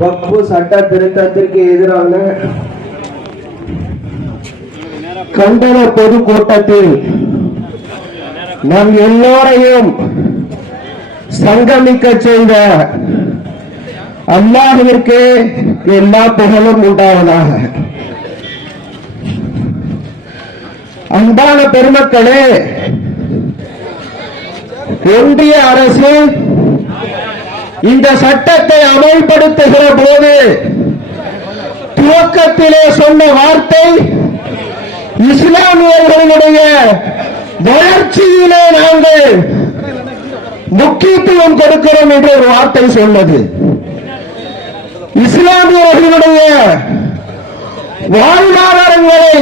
வக்ஃபு சட்ட திருத்தத்திற்கு எதிரான கண்டன பொதுக்கூட்டத்தில் நம் எல்லோரையும் சங்கமிக்க செய்த அல்லாஹ்விற்கு எல்லா புகழும் உண்டாவதாக. அன்பான பெருமக்களே, ஒன்றிய அரசு இந்த சட்டத்தை அமல்படுத்துகிற போது துவக்கத்திலே சொன்ன வார்த்தை, இஸ்லாமியர்களுடைய வளர்ச்சியிலே நாங்கள் முக்கியத்துவம் கொடுக்கிறோம் என்ற ஒரு வார்த்தை சொன்னது. இஸ்லாமியர்களுடைய வாழ்வாதாரங்களை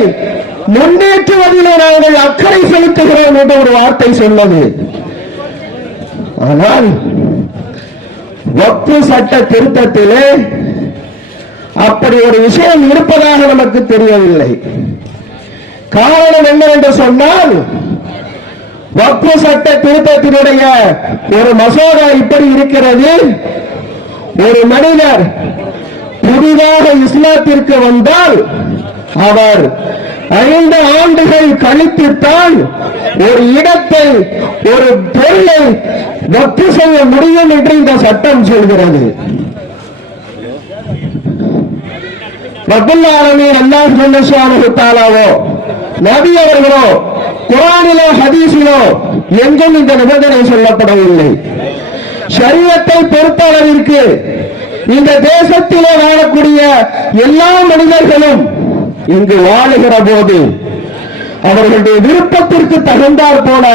முன்னேற்றுவதிலே நாங்கள் அக்கறை செலுத்துகிறோம் என்ற ஒரு வார்த்தை சொன்னது. ஆனால் வக்ஃபு சட்ட திருத்தத்திலே அப்படி ஒரு விஷயம் இருப்பதாக நமக்கு தெரியவில்லை. காரணம் என்னவென்று சொன்னால், வக்ஃபு சட்ட திருத்தத்தினுடைய ஒரு மசோதா இப்படி இருக்கிறது: ஒரு மனிதர் புதிதாக இஸ்லாத்திற்கு வந்தால் அவர் 5 ஆண்டுகள் கழித்துத்தான் ஒரு இடத்தை, ஒரு பொருளை வக்ஃபு செய்ய முடியும் என்று இந்த சட்டம் சொல்கிறது. ரப்பல் ஆலமீன் அல்லாஹ் சுப்ஹானஹு தஆலாவோ நபி அவர்களோ குர்ஆனிலோ ஹதீஸிலோ எங்கும் இந்த நிபந்தனை சொல்லப்படவில்லை. ஷரியத்தை பொறுத்தளவிற்கு இந்த தேசத்திலே வாழக்கூடிய எல்லா மனிதர்களும் இங்கு வாழுகிற போது அவர்களுடைய விருப்பத்திற்கு தகுந்தாற் போல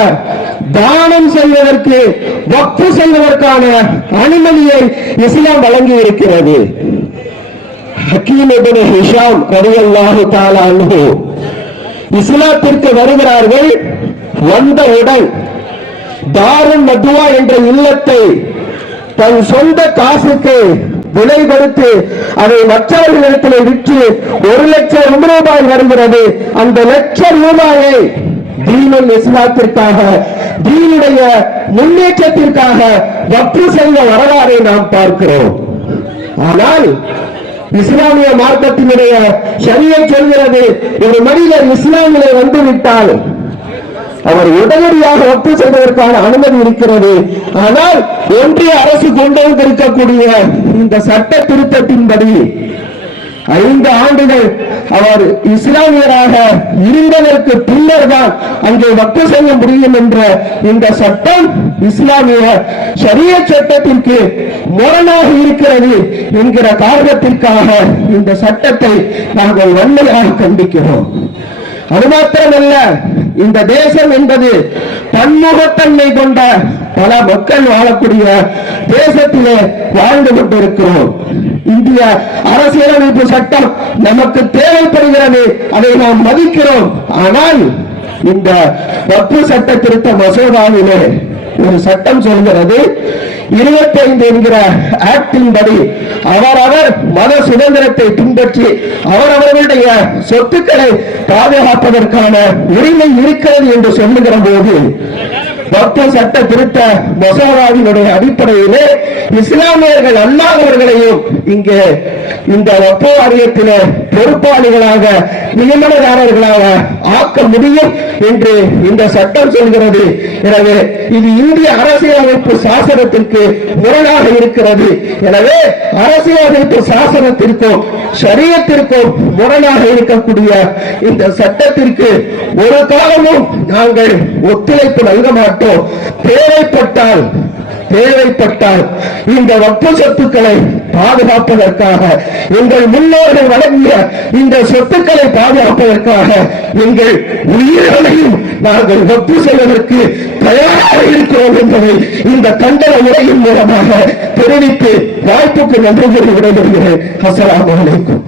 தானம் செய்வதற்கு, வக்ஃபு செய்வதற்கான அனுமதியை இஸ்லாம் வழங்கி இருக்கிறது. ஹக்கீம் இப்னு ஹிஷாம் ரலியல்லாஹு தஆலா அன்ஹு இஸ்லாத்திற்கு வருகிறார்கள். வந்தவுடன் தாருன் நதுவா என்ற இல்லத்தை தன் சொந்த காசுக்கு விலை கொடுத்து அதை மற்றவர்களிடத்தில் விற்று 1 லட்சம் ரூபாய் வருகிறது. அந்த ₹1,00,000 தீனுல் இஸ்லாத்திற்காக, தீனுடைய முன்னேற்றத்திற்காக வக்ஃபு செய்த வரலாறை நாம் பார்க்கிறோம். ஆனால் இஸ்லாமிய மார்க்கத்தினுடைய ஷரியத் சொல்கிறது, ஒரு மனிதர் இஸ்லாமிலே வந்துவிட்டால் அவர் உடனடியாக வக்ஃபு செய்வதற்கான அனுமதி இருக்கிறது. ஆனால் ஒன்றிய அரசு கொண்டு வந்திருக்கக்கூடிய இந்த சட்ட திருத்தத்தின்படி 5 ஆண்டுகள் அவர் இஸ்லாமியராக இருந்ததற்கு பின்னர் தான் அங்கே வக்ஃபு செய்ய முடியும் என்ற இந்த சட்டம் இஸ்லாமிய ஷரியத் சட்டத்திற்கு முரணாக இருக்கிறது என்கிற காரணத்திற்காக இந்த சட்டத்தை நாங்கள் வன்மையாக கண்டிக்கிறோம். அது மாத்திரமல்ல, இந்த தேசம் என்பது பன்முகத்தன்மை கொண்ட பல மக்கள் வாழக்கூடிய தேசத்திலே வாழ்ந்து கொண்டிருக்கிறோம். இந்திய அரசியலமைப்பு சட்டம் நமக்கு தேவைப்படுகிறது, அதை நாம் மதிக்கிறோம். ஆனால் இந்த வக்ஃபு சட்ட திருத்த மசோதாவிலே ஒரு சட்டம் சொல்கிறது, 25 என்கிற ஆக்டின் படி அவரவர் மத சுதந்திரத்தை பின்பற்றி அவரவர்களுடைய சொத்துக்களை பாதுகாப்பதற்கான உரிமை இருக்கிறது என்று சொல்லுகிற போது, வக்ஃபு சட்ட திருத்த மசோதாவினுடைய அடிப்படையிலே இஸ்லாமியர்கள் அல்லாதவர்களையும் இங்கே இந்த வக்ஃபு வாரியத்திலே பொறுப்பாளிகளாக, நியமனதாரர்களாக ஆக்க முடியும் என்று இந்த சட்டம் சொல்கிறது. எனவே இது இந்திய அரசியலமைப்பு சாசனத்திற்கு முரணாக இருக்கிறது. எனவே அரசியலமைப்பு சாசனத்திற்கும் ஷரியத்திற்கும் முரணாக இருக்கக்கூடிய இந்த சட்டத்திற்கு ஒரு காலமும் நாங்கள் ஒத்துழைப்பு நல்க மாட்டோம். தேவைப்பட்டால் இந்த வக்ஃபு சொத்துக்களை பாதுகாப்பதற்காக, எங்கள் முன்னோர்கள் வழங்கிய இந்த சொத்துக்களை பாதுகாப்பதற்காக எங்கள் உயிர்களையும் நாங்கள் வக்ஃபு செய்வதற்கு தயாராக இருக்கிறோம் என்பதை இந்த கண்டன உரையின் மூலமாக தெரிவித்து வாய்ப்புக்கு நன்றி கூறி விடைபெறுகிறேன். அஸ்ஸலாமு அலைக்கும்.